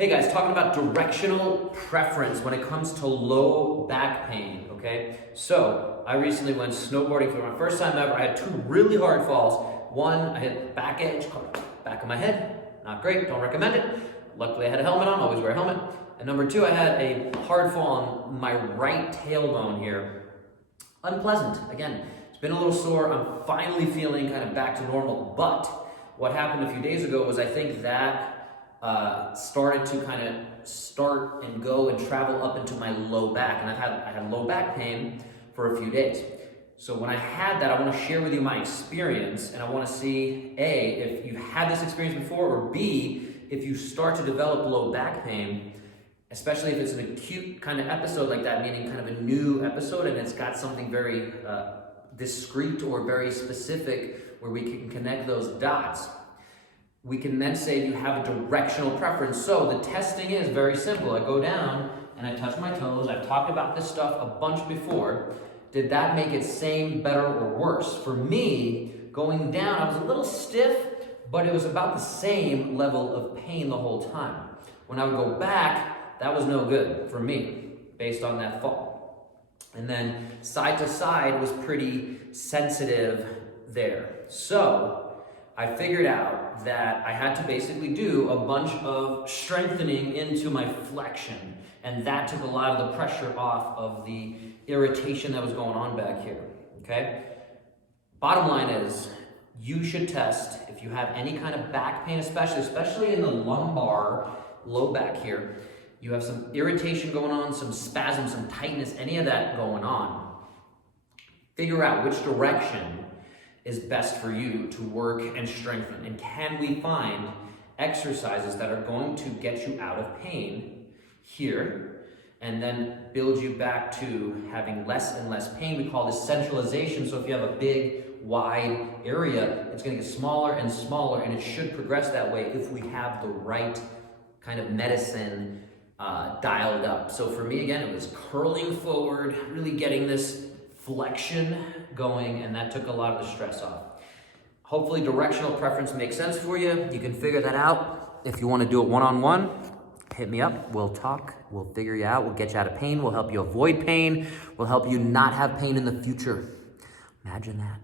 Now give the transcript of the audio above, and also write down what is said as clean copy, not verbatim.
Hey guys, talking about directional preference when it comes to low back pain, okay? So, I recently went snowboarding for my first time ever. I had two really hard falls. One, I hit back edge, back of my head. Not great, don't recommend it. Luckily I had a helmet on, always wear a helmet. And number two, I had a hard fall on my right tailbone here. Unpleasant, again. It's been a little sore. I'm finally feeling kind of back to normal. But what happened a few days ago was I think that started to kind of start and go and travel up into my low back. And I had low back pain for a few days. So when I had that, I want to share with you my experience, and I want to see, A, if you've had this experience before, or B, if you start to develop low back pain, especially if it's an acute kind of episode like that, meaning kind of a new episode and it's got something very discrete or very specific where we can connect those dots. We can then say you have a directional preference. So the testing is very simple. I go down and I touch my toes. I've talked about this stuff a bunch before. Did that make it same, better, or worse? For me, going down, I was a little stiff, but it was about the same level of pain the whole time. When I would go back, that was no good for me, based on that fall. And then side to side was pretty sensitive there. So I figured out that I had to basically do a bunch of strengthening into my flexion. And that took a lot of the pressure off of the irritation that was going on back here, okay? Bottom line is, you should test if you have any kind of back pain, especially in the lumbar, low back here. You have some irritation going on, some spasm, some tightness, any of that going on. Figure out which direction is best for you to work and strengthen. And can we find exercises that are going to get you out of pain here and then build you back to having less and less pain? We call this centralization. So if you have a big, wide area, it's going to get smaller and smaller, and it should progress that way if we have the right kind of medicine dialed up. So for me, again, it was curling forward, really getting this flexion going, and that took a lot of the stress off. Hopefully directional preference makes sense for you. You can figure that out. If you want to do it one-on-one, hit me up. We'll talk. We'll figure you out. We'll get you out of pain. We'll help you avoid pain. We'll help you not have pain in the future. Imagine that.